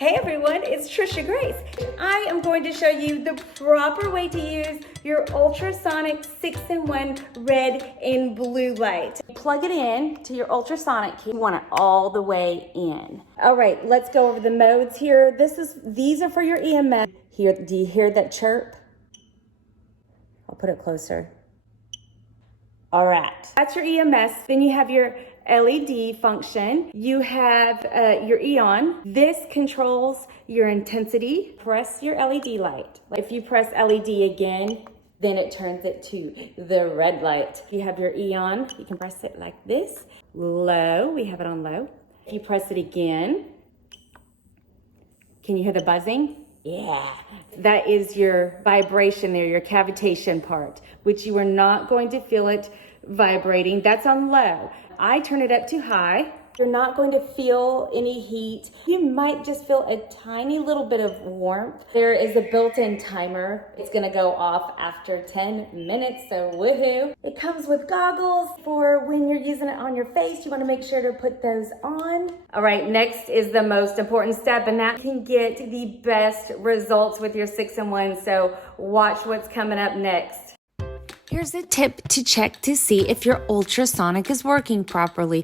Hey everyone, it's Tricia Grace. I am going to show you the proper way to use your Ultrasonic 6-in-1 red and blue light. Plug it in to your Ultrasonic key. You want it all the way in. All right, let's go over the modes here. These are for your EMS. Here, do you hear that chirp? I'll put it closer. All right, that's your EMS. Then you have your LED function. You have your EON. This controls your intensity. Press your LED light. If you press LED again, then it turns it to the red light. You have your EON. You can press it like this. Low, we have it on low. If you press it again, can you hear the buzzing? Yeah, that is your vibration there, your cavitation part, which you are not going to feel it vibrating. That's on low. I turn it up to high. You're not going to feel any heat. You might just feel a tiny little bit of warmth. There is a built-in timer. It's gonna go off after 10 minutes, so woohoo. It comes with goggles for when you're using it on your face. You wanna make sure to put those on. All right, next is the most important step, and that can get the best results with your 6-in-1, so watch what's coming up next. Here's a tip to check to see if your ultrasonic is working properly.